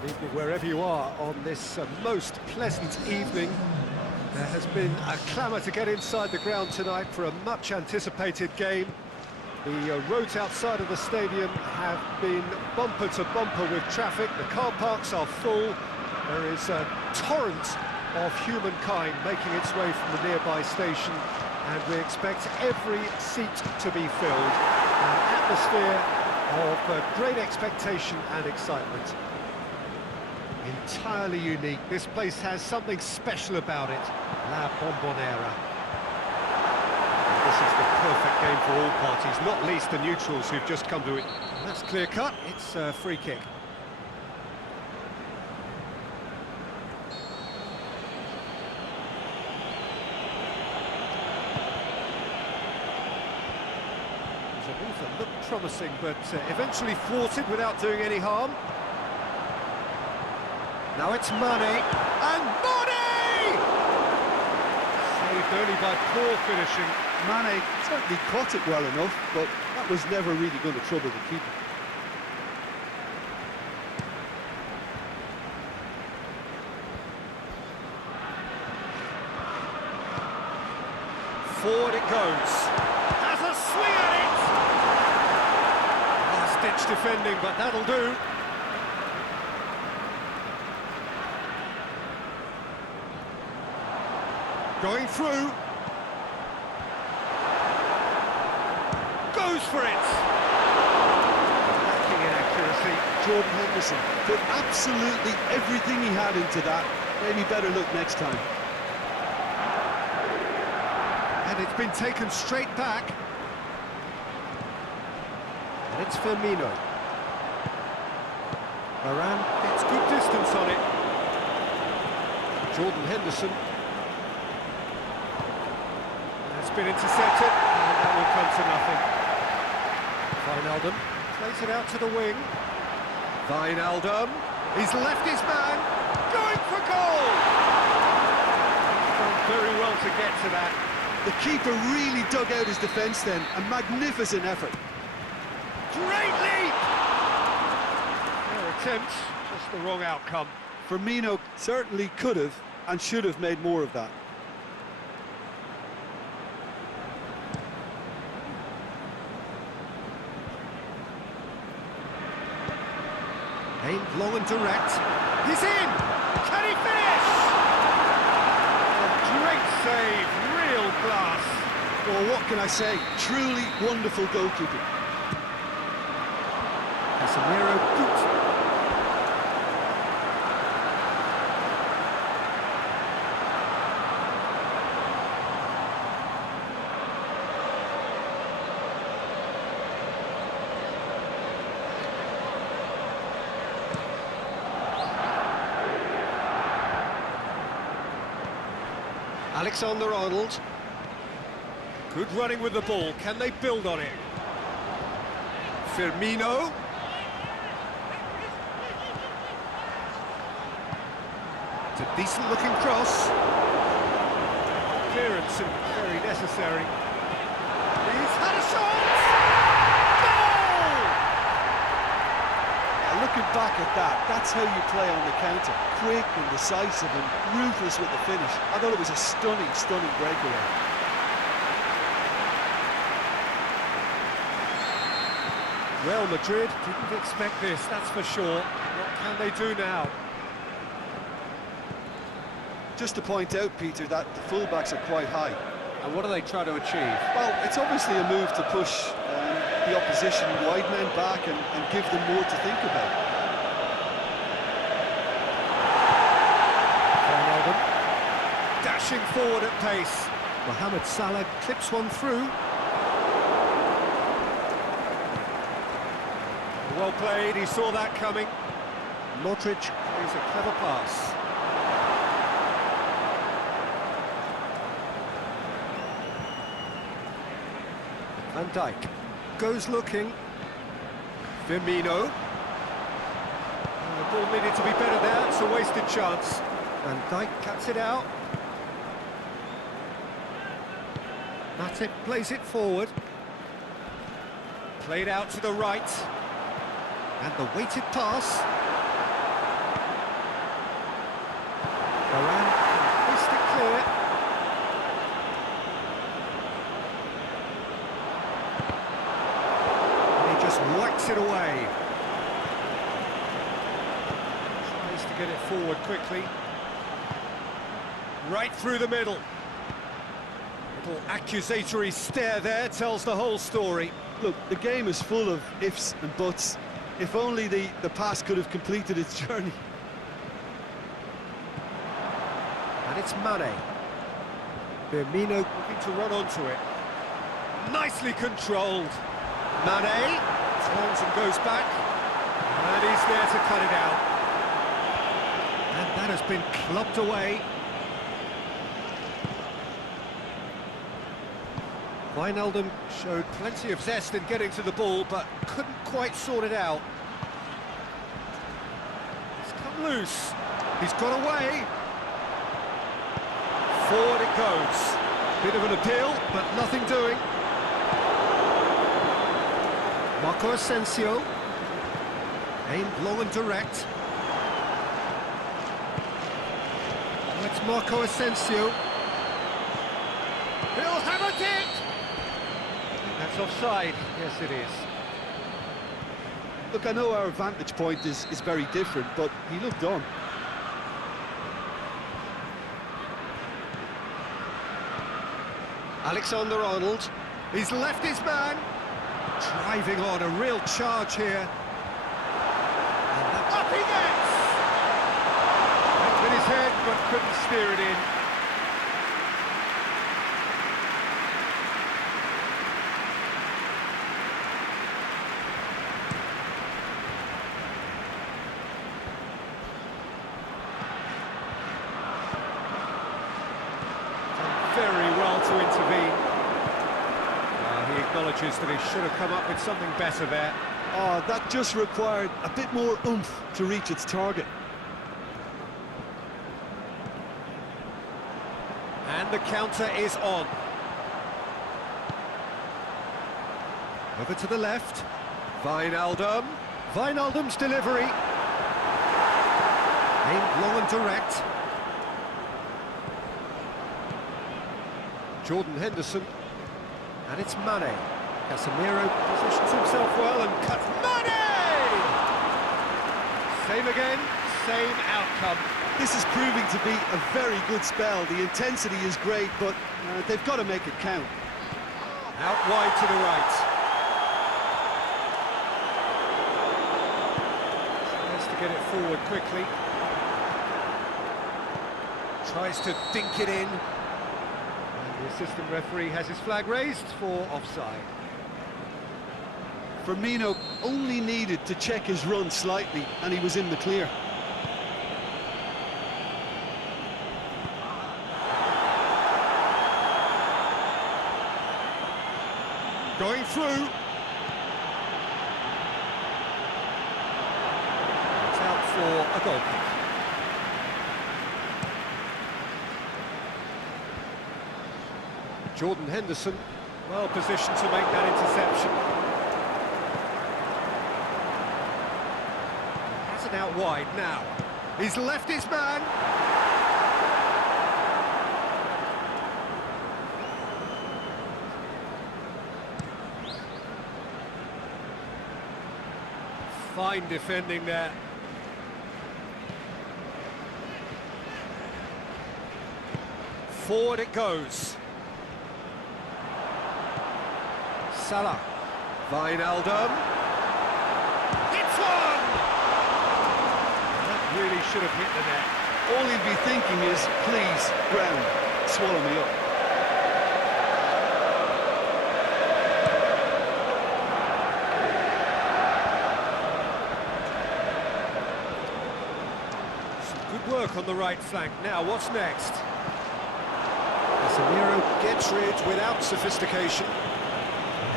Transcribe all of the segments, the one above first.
Good evening wherever you are on this most pleasant evening. There has been a clamour to get inside the ground tonight for a much anticipated game. The roads outside of the stadium have been bumper to bumper with traffic. The car parks are full. There is a torrent of humankind making its way from the nearby station, and we expect every seat to be filled. An atmosphere of great expectation and excitement. Entirely unique. This place has something special about it. La Bombonera. And this is the perfect game for all parties, not least the neutrals who've just come to it. And that's clear cut. It's a free kick. The move that looked promising, but eventually thwarted without doing any harm. Now it's Mane, and Mane! Saved only by poor finishing. Mane certainly caught it well enough, but that was never really going to trouble the keeper. Forward it goes. Has a swing at it! Last-ditch defending, but that'll do. Going through. Goes for it. Lacking in accuracy. Jordan Henderson put absolutely everything he had into that. Maybe better look next time. And it's been taken straight back. And it's Firmino. Varane gets good distance on it. Jordan Henderson. It's been intercepted, and that will come to nothing. Wijnaldum plays it out to the wing. Wijnaldum, he's left his man, going for goal! He's done very well to get to that. The keeper really dug out his defence then, a magnificent effort. Great leap! Their attempt, just the wrong outcome. Firmino certainly could have and should have made more of that. Aimed long and direct. He's in! Can he finish? A great save, real class. Well, what can I say? Truly wonderful goalkeeping. Casemiro, good. Alexander-Arnold. Good running with the ball. Can they build on it? Firmino. It's a decent-looking cross. Clearance and very necessary. He's had a shot! Goal! Now, looking back at that, that's how you play on the counter. Quick and decisive and ruthless with the finish. I thought it was a stunning, stunning breakaway. Real Madrid didn't expect this, that's for sure. What can they do now? Just to point out, Peter, that the fullbacks are quite high. And what do they try to achieve? Well, it's obviously a move to push the opposition wide men back and give them more to think about. Dashing forward at pace. Mohamed Salah clips one through. Well played, he saw that coming. Modric plays a clever pass. Van Dijk goes looking. Firmino. The ball needed to be better there, it's a wasted chance. Van Dijk cuts it out. Matip plays it forward. Played out to the right. And the weighted pass. get it forward quickly. Right through the middle. Little accusatory stare there tells the whole story. Look, the game is full of ifs and buts. If only the pass could have completed its journey. And it's Mane. Firmino looking to run onto it. Nicely controlled. Mane turns and goes back. And he's there to cut it out. And that has been clubbed away. Wijnaldum showed plenty of zest in getting to the ball, but couldn't quite sort it out. He's come loose. He's got away. Forward it goes. Bit of an appeal, but nothing doing. Marco Asensio. Aimed long and direct. Oh, it's Marco Asensio. He'll have it! That's offside. Yes, it is. Look, I know our vantage point is very different, but he looked on. Alexander-Arnold. He's left his man. Driving on, a real charge here. And up he gets! Went with his head, but couldn't steer it in. Very well to intervene. He acknowledges that he should have come up with something better there. Oh, that just required a bit more oomph to reach its target. And the counter is on. Over to the left. Wijnaldum. Wijnaldum's delivery. Aimed long and direct. Jordan Henderson, and it's Mane. Casemiro positions himself well and cuts. Mane! Same again, same outcome. This is proving to be a very good spell. The intensity is great, but they've got to make it count. Out wide to the right. Tries to get it forward quickly. Tries to dink it in. The assistant referee has his flag raised for offside. Firmino only needed to check his run slightly, and he was in the clear. Going through. It's out for a goal kick. Jordan Henderson, well positioned to make that interception. Has it out wide now. He's left his man. Fine defending there. Forward it goes. Salah. Wijnaldum. It's one! That really should have hit the net. All he'd be thinking is, please, ground, swallow me up. Some good work on the right flank. Now, what's next? Casemiro gets rid without sophistication.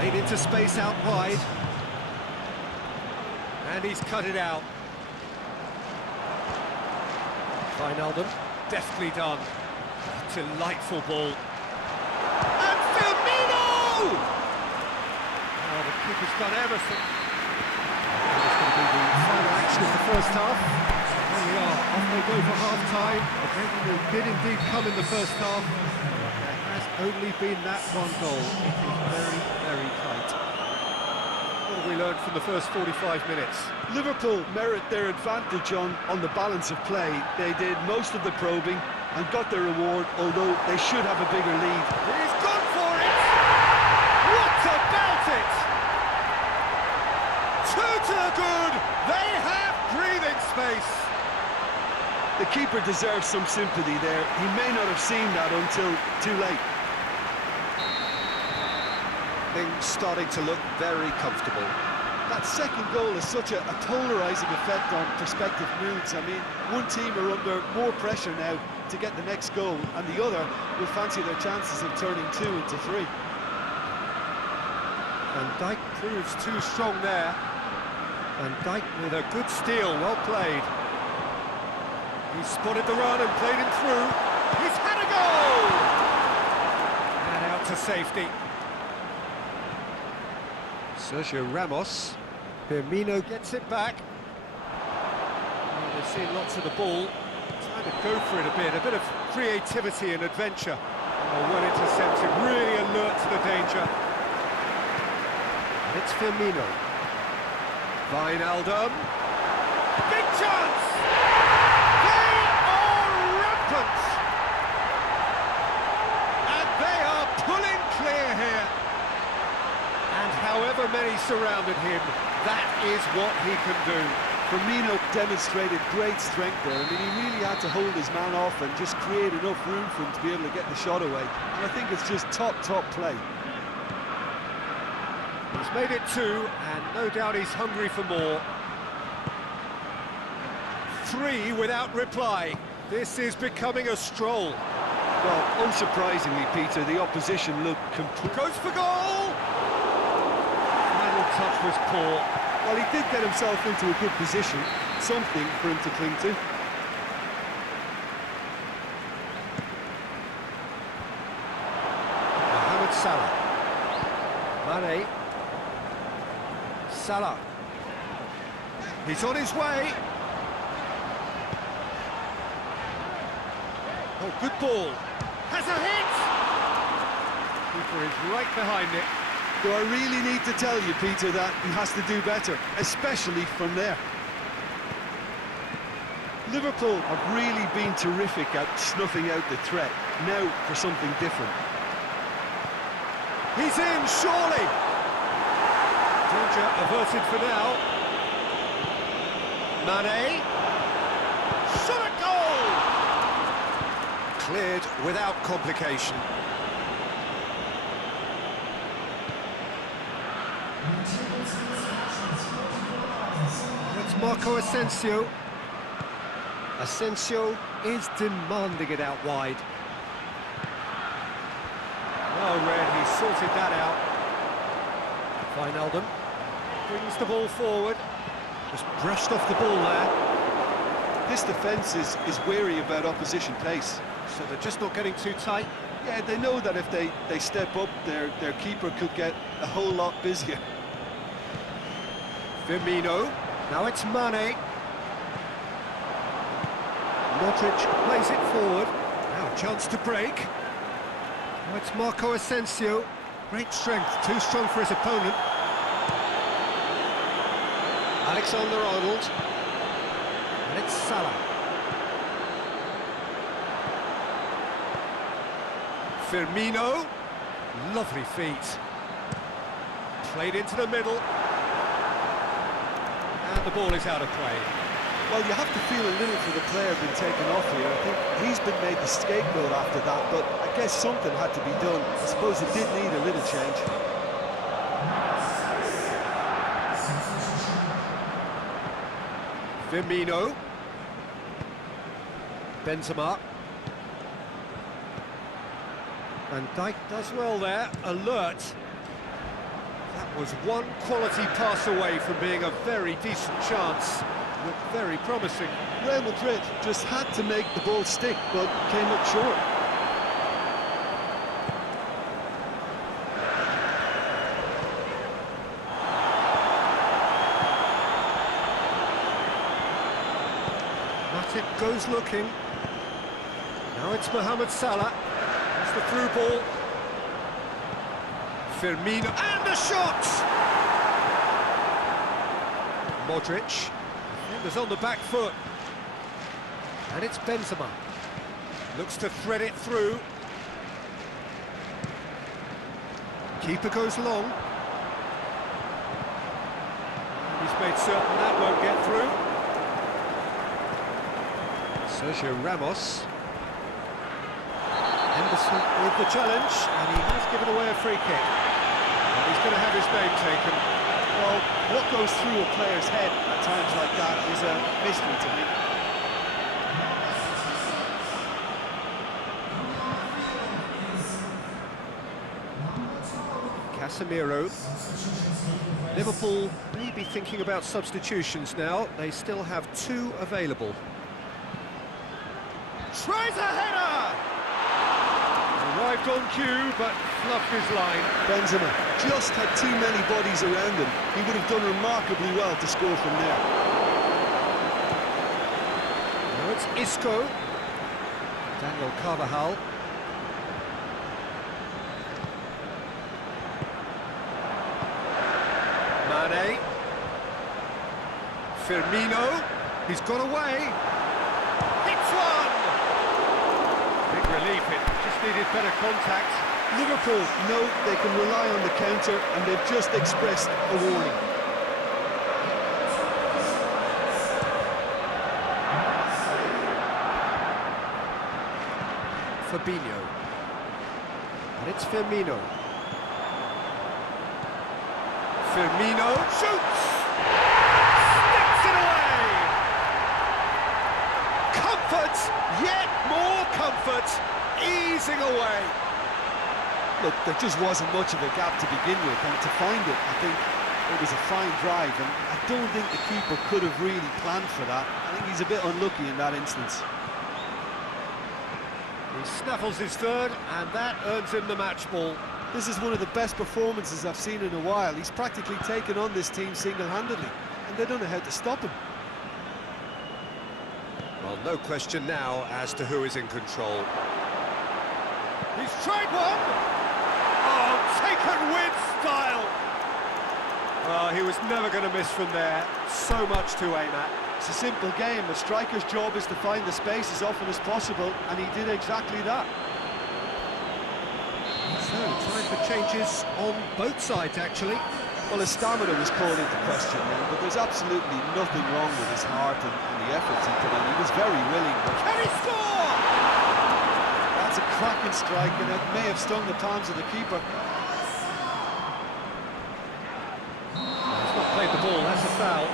Made into space out wide. And he's cut it out. Wijnaldum, deftly done. Delightful ball. And Firmino! Oh, the keeper's done everything. It's going to be the final action of the first half. There we are, off they go for half-time. A game that did indeed come in the first half. There has only been that one goal. It is very, very tight. What a have we learned from the first 45 minutes? Liverpool merit their advantage on the balance of play. They did most of the probing and got their reward, although they should have a bigger lead. He's gone for it! What about it? Two to the good! They have breathing space! The keeper deserves some sympathy there. He may not have seen that until too late. Things starting to look very comfortable. That second goal has such a polarising effect on prospective moods. I mean, one team are under more pressure now to get the next goal, and the other will fancy their chances of turning 2 into 3. And Dijk proves too strong there. And Dijk with a good steal, well played. He spotted the run and played him through. He's had a goal! And out to safety. Sergio Ramos. Firmino gets it back. Oh, they've seen lots of the ball. Trying to go for it a bit of creativity and adventure. Oh, well intercepted, really alert to the danger. And it's Firmino. Wijnaldum. Big chance! They are rampant! And they are pulling clear here. And however many surrounded him, that is what he can do. Firmino demonstrated great strength there. I mean, he really had to hold his man off and just create enough room for him to be able to get the shot away. And I think it's just top play. He's made it 2, and no doubt he's hungry for more. 3 without reply. This is becoming a stroll. Well, unsurprisingly, Peter, the opposition looked complete. Goes for goal! Final touch was poor. Well, he did get himself into a good position, something for him to cling to. Mohamed Salah. Mane. Salah. He's on his way. Oh, good ball. Has a hit! Keeper is right behind it. Do I really need to tell you, Peter, that he has to do better, especially from there? Liverpool have really been terrific at snuffing out the threat. Now for something different. He's in, surely! Danger averted for now. Mane. Shot at goal! Cleared without complication. It's Marco Asensio. Asensio is demanding it out wide. Well read, he sorted that out. Wijnaldum brings the ball forward. Just brushed off the ball there. This defence is wary about opposition pace. So they're just not getting too tight. Yeah, they know that if they step up, their keeper could get a whole lot busier. Firmino, now it's Mane. Modric plays it forward. Now a chance to break. Now it's Marco Asensio. Great strength, too strong for his opponent. Alexander-Arnold. And it's Salah. Firmino. Lovely feet. Played into the middle. And the ball is out of play. Well, you have to feel a little for the player being taken off here. I think he's been made the scapegoat after that, but I guess something had to be done. I suppose it did need a little change. Firmino. Benzema. And Dijk does well there, alert. That was one quality pass away from being a very decent chance. Looked very promising. Real Madrid just had to make the ball stick, but came up short. Matip goes looking. Now it's Mohamed Salah. That's the through ball. Firmino, and the shot! Modric. Defenders on the back foot. And it's Benzema. Looks to thread it through. Keeper goes long. He's made certain that won't get through. Sergio Ramos. Henderson with the challenge, and he has given away a free kick. And he's going to have his name taken. Well, what goes through a player's head at times like that is a mystery to me. Casemiro. Liverpool may be thinking about substitutions now. They still have 2 available. Tries a header! Arrived on cue, but fluffed his line. Benzema just had too many bodies around him. He would have done remarkably well to score from there. Now it's Isco. Daniel Carvajal. Mane. Firmino. He's got away. Hits one! Big relief, it just needed better contact. Liverpool know they can rely on the counter, and they've just expressed a warning. Fabinho. And it's Firmino. Firmino shoots! Sticks it away! Comfort! Yet more comfort! Easing away! Look, there just wasn't much of a gap to begin with, and to find it, I think it was a fine drive, and I don't think the keeper could have really planned for that. I think he's a bit unlucky in that instance. He snaffles his third, and that earns him the match ball. This is one of the best performances I've seen in a while. He's practically taken on this team single-handedly, and they don't know how to stop him. Well, no question now as to who is in control. He's tried one! Oh, taken with style! Well, he was never going to miss from there. So much to aim at. It's a simple game. A striker's job is to find the space as often as possible, and he did exactly that. So, time for changes on both sides, actually. Well, his stamina was called into question then, but there's absolutely nothing wrong with his heart and the efforts he put in. He was very willing. But Can he score? that's a cracking strike, and it may have stung the palms of the keeper. He's not played the ball, that's a foul.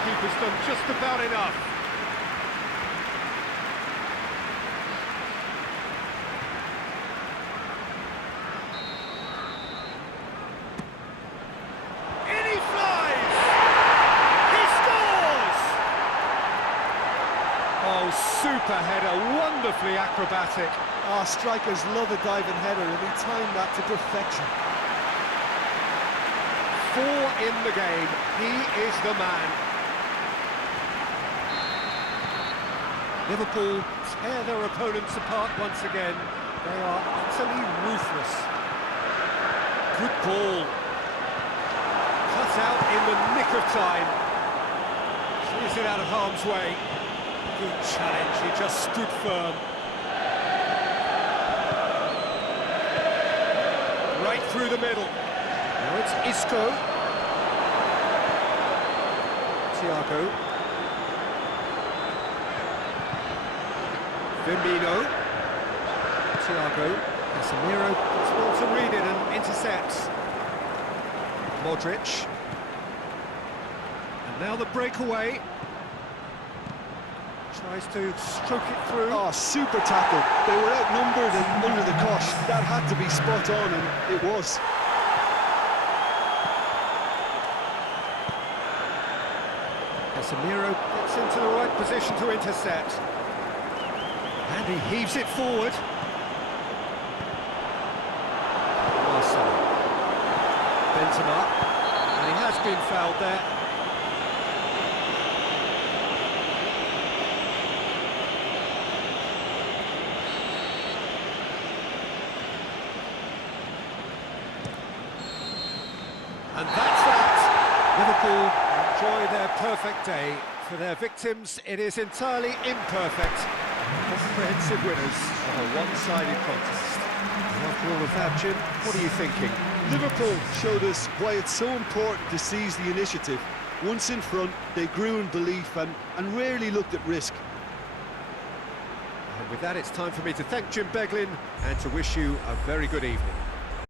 Keeper's done just about enough. In he flies! He scores! Oh, super header, wonderfully acrobatic. Ah, strikers love a diving header, and he timed that to perfection. 4 in the game, he is the man. Liverpool tear their opponents apart once again. They are utterly ruthless. Good ball. Cut out in the nick of time. Clears it out of harm's way. Good challenge, he just stood firm. Right through the middle. Now it's Isco. Thiago. Firmino. Thiago. Casemiro gets well to read it and intercepts. Modric. And now the breakaway. Tries to stroke it through. Oh, super tackle. They were outnumbered and under the cosh. That had to be spot on, and it was. Casemiro gets into the right position to intercept. And He heaves it forward. Marcelo. Benzema. And he has been fouled there. And that's that. Liverpool enjoy their perfect day. For their victims, it is entirely imperfect. Comprehensive winners of a one-sided contest. After all of that, Jim, what are you thinking? Liverpool showed us why it's so important to seize the initiative. Once in front, they grew in belief and rarely looked at risk. And with that, it's time for me to thank Jim Beglin and to wish you a very good evening.